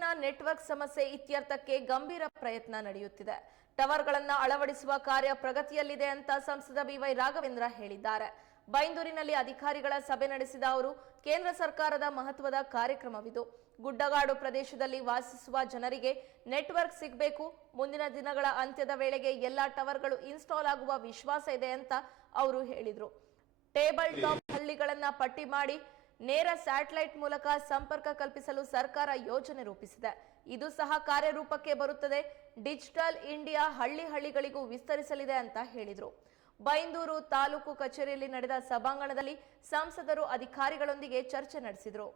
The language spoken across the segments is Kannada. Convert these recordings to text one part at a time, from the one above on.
ಬೈಂದೂರಿನ ನೆಟ್ವರ್ಕ್ ಸಮಸ್ಯೆ ಇತ್ಯರ್ಥಕ್ಕೆ ಗಂಭೀರ ಪ್ರಯತ್ನ ನಡೆಯುತ್ತಿದೆ. ಟವರ್ಗಳನ್ನು ಅಳವಡಿಸುವ ಕಾರ್ಯ ಪ್ರಗತಿಯಲ್ಲಿದೆ ಅಂತ ಸಂಸದ ಬಿವೈ ರಾಘವೇಂದ್ರ ಹೇಳಿದ್ದಾರೆ. ಬೈಂದೂರಿನಲ್ಲಿ ಅಧಿಕಾರಿಗಳ ಸಭೆ ನಡೆಸಿದ ಅವರು, ಕೇಂದ್ರ ಸರ್ಕಾರದ ಮಹತ್ವದ ಕಾರ್ಯಕ್ರಮವಿದು. ಗುಡ್ಡಗಾಡು ಪ್ರದೇಶದಲ್ಲಿ ವಾಸಿಸುವ ಜನರಿಗೆ ನೆಟ್ವರ್ಕ್ ಸಿಗಬೇಕು. ಮುಂದಿನ ದಿನಗಳ ಅಂತ್ಯದ ವೇಳೆಗೆ ಎಲ್ಲಾ ಟವರ್ಗಳು ಇನ್ಸ್ಟಾಲ್ ಆಗುವ ವಿಶ್ವಾಸ ಇದೆ ಅಂತ ಅವರು ಹೇಳಿದರು. ಟೇಬಲ್ ಟಾಪ್ ಹಳ್ಳಿಗಳನ್ನ ಪಟ್ಟಿ ಮಾಡಿ ನೇರ ಸ್ಯಾಟಲೈಟ್ ಮೂಲಕ ಸಂಪರ್ಕ ಕಲ್ಪಿಸಲು ಸರ್ಕಾರ ಯೋಜನೆ ರೂಪಿಸಿದೆ. ಇದು ಸಹ ಕಾರ್ಯರೂಪಕ್ಕೆ ಬರುತ್ತದೆ. ಡಿಜಿಟಲ್ ಇಂಡಿಯಾ ಹಳ್ಳಿಗಳಿಗೂ ವಿಸ್ತರಿಸಲಿದೆ ಅಂತ ಹೇಳಿದರು. ಬೈಂದೂರು ತಾಲೂಕು ಕಚೇರಿಯಲ್ಲಿ ನಡೆದ ಸಭಾಂಗಣದಲ್ಲಿ ಸಂಸದರು ಅಧಿಕಾರಿಗಳೊಂದಿಗೆ ಚರ್ಚೆ ನಡೆಸಿದರು.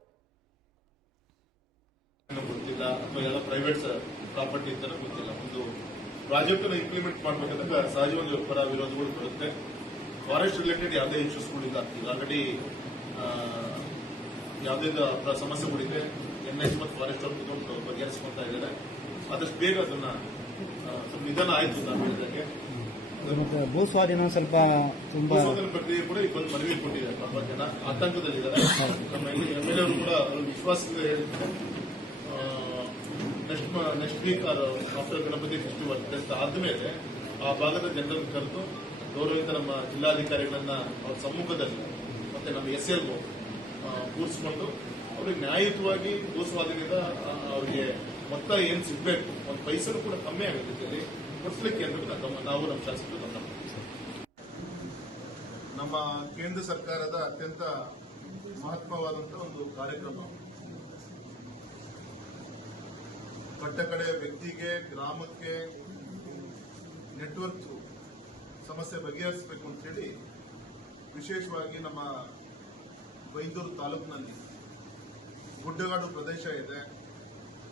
ಪ್ರಾಜೆಕ್ಟ್ ಇಂಪ್ಲಿಮೆಂಟ್ ಮಾಡಬೇಕಂದ್ರೆ ಸಹಜವಾಗಿ ಪರ ವಿರೋಧಗಳು ಬರುತ್ತೆ. ಫಾರೆಸ್ಟ್ ರಿಲೇಟೆಡ್ ಯಾವುದೇ ಇಶ್ಯೂಸ್ಗಳಿಲ್ಲ. ಈಗ ಆಲ್ರೆಡಿ ಯಾವುದೇ ಸಮಸ್ಯೆಗಳಿದೆ NH ಮತ್ತು ಫಾರೆಸ್ಟ್ ಅವರು ಬಗೆಹರಿಸ್ಕೊಂತಾ ಇದ್ದಾರೆ. ಆದಷ್ಟು ಬೇಗ ಅದನ್ನ ಸ್ವಲ್ಪ ನಿಧಾನ ಆಯ್ತು ನಾನು ಹೇಳಿದಂಗೆ. ಭೂಸ್ವಾಧೀನ ಸ್ವಲ್ಪ ಪ್ರಕ್ರಿಯೆ ಕೂಡ ಈಗ ಬಂದು ಮನವಿ ಕೊಟ್ಟಿದ್ದಾರೆ. ತುಂಬಾ ಜನ ಆತಂಕದಲ್ಲಿದ್ದಾರೆ. ನಮ್ಮ MLA ಅವರು ಕೂಡ ವಿಶ್ವಾಸದಿಂದ ಹೇಳಿದ್ದಾರೆ. Next week after Ganapati festival test ಆದ್ಮೇಲೆ ಆ ಭಾಗದ ಜನರನ್ನು ಕರೆದು ಗೌರವಿತ ನಮ್ಮ ಜಿಲ್ಲಾಧಿಕಾರಿಗಳನ್ನ ಅವ್ರ ಸಮ್ಮುಖದಲ್ಲಿ ಮತ್ತೆ ನಮ್ಮ SLO ಕೂರಿಸಿಕೊಂಡು ಅವ್ರಿಗೆ ನ್ಯಾಯಯುತವಾಗಿ ಭೂಸ್ವಾಧೀನದ ಅವರಿಗೆ ಮೊತ್ತ ಏನ್ ಸಿಗಬೇಕು, ಒಂದು ಪೈಸೆನೂ ಕೂಡ ಕಮ್ಮಿ ಆಗೋ ರೀತಿಯಲ್ಲಿ ಕೊಡಿಸಲಿಕ್ಕೆ ನಾವು ನಮ್ಮ ಶಾಸಕರು ನಮ್ಮ ಕೇಂದ್ರ ಸರ್ಕಾರದ ಅತ್ಯಂತ ಮಹತ್ವವಾದಂತಹ ಒಂದು ಕಾರ್ಯಕ್ರಮ. ಕಟ್ಟಕಡೆ ವ್ಯಕ್ತಿಗೆ, ಗ್ರಾಮಕ್ಕೆ ನೆಟ್ವರ್ಕ್ ಸಮಸ್ಯೆ ಬಗೆಹರಿಸಬೇಕು ಅಂತ ಹೇಳಿ ವಿಶೇಷವಾಗಿ ನಮ್ಮ ಬೈಂದೂರು ತಾಲೂಕಿನಲ್ಲಿ ಗುಡ್ಡಗಾಡು ಪ್ರದೇಶ ಇದೆ.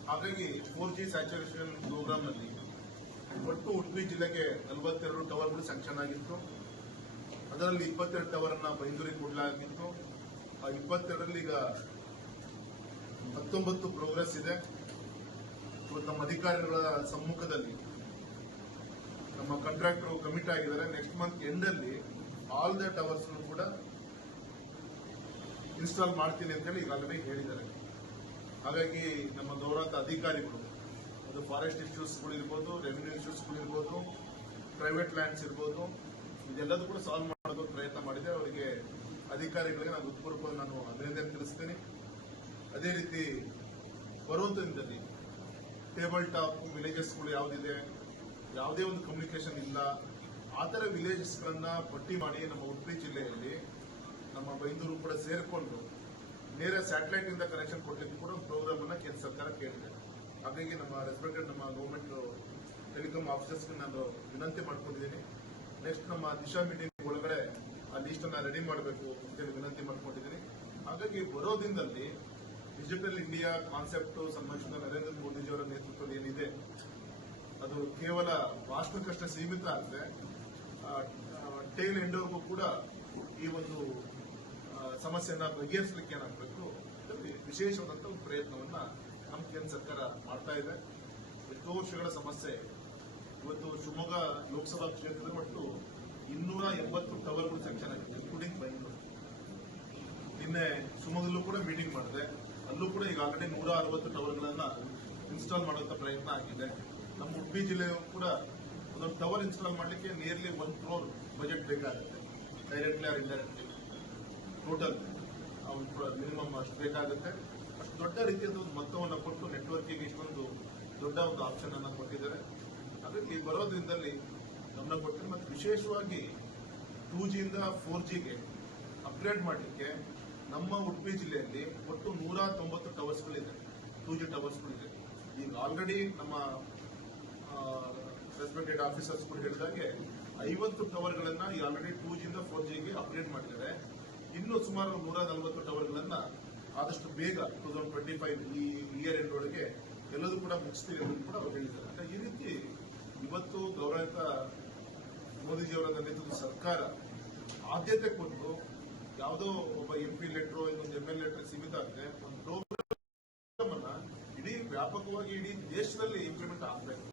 ಹಾಗಾಗಿ 4G ಸ್ಯಾಚುರೇಷನ್ ಪ್ರೋಗ್ರಾಂನಲ್ಲಿ ಒಟ್ಟು ಉಡುಪಿ ಜಿಲ್ಲೆಗೆ 42 ಟವರ್ಗಳು ಸ್ಯಾಂಕ್ಷನ್ ಆಗಿತ್ತು. ಅದರಲ್ಲಿ 22 ಟವರ್ ಅನ್ನ ಬೈಂದೂರಿಗೆ ಕೊಡಲಾಗಿತ್ತು. ಆ 22ರಲ್ಲಿ ಈಗ 19 ಪ್ರೋಗ್ರೆಸ್ ಇದೆ. ನಮ್ಮ ಅಧಿಕಾರಿಗಳ ಸಮ್ಮುಖದಲ್ಲಿ ನಮ್ಮ ಕಾಂಟ್ರಾಕ್ಟರ್ ಕಮಿಟ್ ಆಗಿದ್ದಾರೆ. ನೆಕ್ಸ್ಟ್ ಮಂತ್ ಎಂಡ್ ಅಲ್ಲಿ ಆಲ್ ದ ಟವರ್ಸ್ ಕೂಡ ಇನ್ಸ್ಟಾಲ್ ಮಾಡ್ತೀನಿ ಅಂತ ಹೇಳಿ ಈಗಾಗಲೇ ಹೇಳಿದ್ದಾರೆ. ಹಾಗಾಗಿ ನಮ್ಮ ಗೌರವ ಅಧಿಕಾರಿಗಳು ಅದು ಫಾರೆಸ್ಟ್ ಇಶ್ಯೂಸ್ಗಳಿರ್ಬೋದು, ರೆವಿನ್ಯೂ ಇಶ್ಯೂಸ್ಗಳಿರ್ಬೋದು, ಪ್ರೈವೇಟ್ ಲ್ಯಾಂಡ್ಸ್ ಇರ್ಬೋದು, ಇದೆಲ್ಲದೂ ಕೂಡ ಸಾಲ್ವ್ ಮಾಡೋದಕ್ಕೆ ಪ್ರಯತ್ನ ಮಾಡಿದೆ. ಅವರಿಗೆ ಅಧಿಕಾರಿಗಳಿಗೆ ನಾನು ಹೃತ್ಪೂರ್ವಕವಾಗಿ ನಾನು ಅಭಿನಂದನೆ ತಿಳಿಸ್ತೀನಿ. ಅದೇ ರೀತಿ ಬರುವಂತ ದಿನದಲ್ಲಿ ಟೇಬಲ್ ಟಾಪ್ ವಿಲೇಜಸ್ಗಳು ಯಾವುದಿದೆ, ಯಾವುದೇ ಒಂದು ಕಮ್ಯುನಿಕೇಶನ್ ಇಲ್ಲ, ಆ ಥರ ವಿಲೇಜಸ್ಗಳನ್ನ ಪಟ್ಟಿ ಮಾಡಿ ನಮ್ಮ ಉಡುಪಿ ಜಿಲ್ಲೆಯಲ್ಲಿ ನಮ್ಮ ಬೈಂದೂರು ಕೂಡ ಸೇರಿಕೊಂಡು ನೇರ ಸ್ಯಾಟಲೈಟ್ ಇಂದ ಕನೆಕ್ಷನ್ ಕೊಡ್ಲಿಕ್ಕೆ ಕೂಡ ಒಂದು ಪ್ರೋಗ್ರಾಮ್ ಅನ್ನ ಕೇಂದ್ರ ಸರ್ಕಾರ ಕೇಳಿದೆ. ಹಾಗಾಗಿ ನಮ್ಮ ರೆಸ್ಪೆಕ್ಟೆಡ್ ನಮ್ಮ ಗವರ್ಮೆಂಟ್ ಟೆಲಿಕಾಂ ಆಫೀಸರ್ಸ್ಗೆ ನಾನು ವಿನಂತಿ ಮಾಡ್ಕೊಂಡಿದ್ದೀನಿ. ನೆಕ್ಸ್ಟ್ ನಮ್ಮ ದಿಶಾ ಮೀಟಿಂಗ್ ಒಳಗಡೆ ಆ ಲೀಸ್ಟ್ ಅನ್ನ ರೆಡಿ ಮಾಡಬೇಕು ಅಂತೇಳಿ ವಿನಂತಿ ಮಾಡ್ಕೊಂಡಿದ್ದೀನಿ. ಹಾಗಾಗಿ ಬರೋ ದಿನದಲ್ಲಿ ಡಿಜಿಟಲ್ ಇಂಡಿಯಾ ಕಾನ್ಸೆಪ್ಟ್ ಸನ್ಮಾನಿಸಿದ ನರೇಂದ್ರ ಮೋದಿಜಿಯವರ ನೇತೃತ್ವದಲ್ಲಿ ಏನಿದೆ ಅದು ಕೇವಲ ಭಾಷಣಕ್ಕಷ್ಟೇ ಸೀಮಿತ ಆಗದೆ ಟೇಲ್ ಎಂಡ್ವರೆಗೂ ಕೂಡ ಈ ಒಂದು ಸಮಸ್ಯೆಯನ್ನ ಬಗೆಹರಿಸಲಿಕ್ಕೆ ಏನಾಗಬೇಕು, ವಿಶೇಷವಾದಂತಹ ಒಂದು ಪ್ರಯತ್ನವನ್ನ ನಮ್ಮ ಕೇಂದ್ರ ಸರ್ಕಾರ ಮಾಡ್ತಾ ಇದೆ. ಎಷ್ಟೋ ವರ್ಷಗಳ ಸಮಸ್ಯೆ. ಇವತ್ತು ಶಿವಮೊಗ್ಗ ಲೋಕಸಭಾ ಕ್ಷೇತ್ರದ ಒಟ್ಟು 280 ಟವರ್ಗಳು ಸ್ಯಾಂಕ್ಷನ್ ಆಗಿದೆ, ಇನ್ಕ್ಲೂಡಿಂಗ್ ಬೈಂದೂರು. ನಿನ್ನೆ ಶಿವಮೊಗ್ಗದಲ್ಲೂ ಕೂಡ ಮೀಟಿಂಗ್ ಮಾಡಿದೆ. ಅಲ್ಲೂ ಕೂಡ ಈಗ ಆಲ್ರೆಡಿ 160 ಟವರ್ಗಳನ್ನ ಇನ್ಸ್ಟಾಲ್ ಮಾಡುವಂತ ಪ್ರಯತ್ನ ಆಗಿದೆ. ನಮ್ಮ ಉಡುಪಿ ಜಿಲ್ಲೆಯೂ ಕೂಡ ಒಂದೊಂದು ಟವರ್ ಇನ್ಸ್ಟಾಲ್ ಮಾಡಲಿಕ್ಕೆ ನಿಯರ್ಲಿ 1 crore ಬಜೆಟ್ ಬೇಕಾಗುತ್ತೆ. Directly R indirectly total minimum ಅಷ್ಟು ಬೇಕಾಗುತ್ತೆ. ಅಷ್ಟು ದೊಡ್ಡ ರೀತಿಯಾದ ಒಂದು ಮೊತ್ತವನ್ನು ಕೊಟ್ಟು ನೆಟ್ವರ್ಕಿಗೆ ಇಷ್ಟೊಂದು ದೊಡ್ಡ ಒಂದು ಆಪ್ಷನ್ ಅನ್ನು ಕೊಟ್ಟಿದ್ದಾರೆ. ಹಾಗಾಗಿ ಬರೋ ದಿನದಲ್ಲಿ ಗಮನ ಕೊಟ್ಟಿದ್ದಾರೆ. ಮತ್ತು ವಿಶೇಷವಾಗಿ 2G ಇಂದ 4Gಗೆ ಅಪ್ಗ್ರೇಡ್ ಮಾಡಲಿಕ್ಕೆ ನಮ್ಮ ಉಡುಪಿ ಜಿಲ್ಲೆಯಲ್ಲಿ ಒಟ್ಟು 190 ಟವರ್ಸ್ಗಳಿದೆ, 2G ಟವರ್ಸ್ಗಳಿದೆ. ಈಗ ಆಲ್ರೆಡಿ ನಮ್ಮ ರೆಸ್ಪೆಕ್ಟೆಡ್ ಆಫೀಸರ್ಸ್ ಕೂಡ ಹೇಳಿದಾಗೆ 50 ಟವರ್ಗಳನ್ನ ಈ ಆಲ್ರೆಡಿ 2G ಇಂದ 4Gಗೆ ಅಪ್ಗ್ರೇಡ್ ಮಾಡಿದ್ದಾರೆ. ಇನ್ನು ಸುಮಾರು 140 ಟವರ್ಗಳನ್ನ ಆದಷ್ಟು ಬೇಗ 2025 ಈ ಇಯರ್ ಎಂಡ್ ಒಳಗೆ ಎಲ್ಲದೂ ಕೂಡ ಮುಗಿಸ್ತೀವಿ ಎಂದು ಕೂಡ ಅವರು ಹೇಳಿದ್ದಾರೆ. ಈ ರೀತಿ ಇವತ್ತು ಗೌರವಿತ ಮೋದಿಜಿಯವರ ನೇತೃತ್ವದ ಸರ್ಕಾರ ಆದ್ಯತೆ ಕೊಟ್ಟು ಯಾವುದೋ ಒಬ್ಬ MP ಲೆಟರ್ ಇನ್ನೊಂದು MLA ಲೆಟರ್ ಸೀಮಿತ ಆಗದೆ ಒಂದು ಪ್ರೋಗ್ರಾಮ್ ಅನ್ನ ಇಡೀ ವ್ಯಾಪಕವಾಗಿ ಇಡೀ ದೇಶದಲ್ಲಿ ಇಂಪ್ಲಿಮೆಂಟ್ ಆಗಬೇಕು.